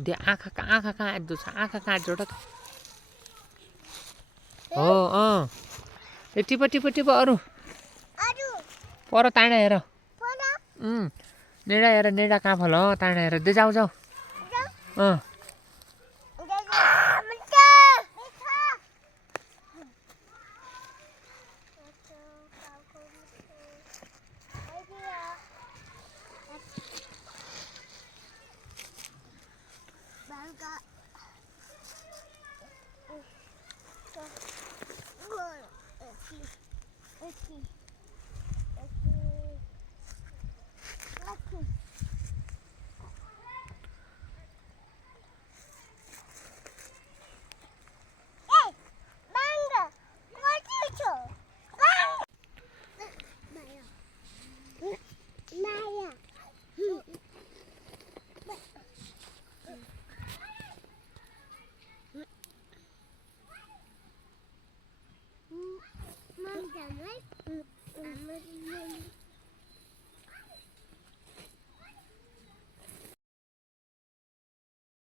दे आँखा कहाँ जोड्छ आँखा कहाँ जोड त हो ए टिप टिप टिप अरू पर ताँडा हेर नेडा हेर नेडा कहाँ फल हो ताँडा हेर दे जाऊ जाऊ Mom,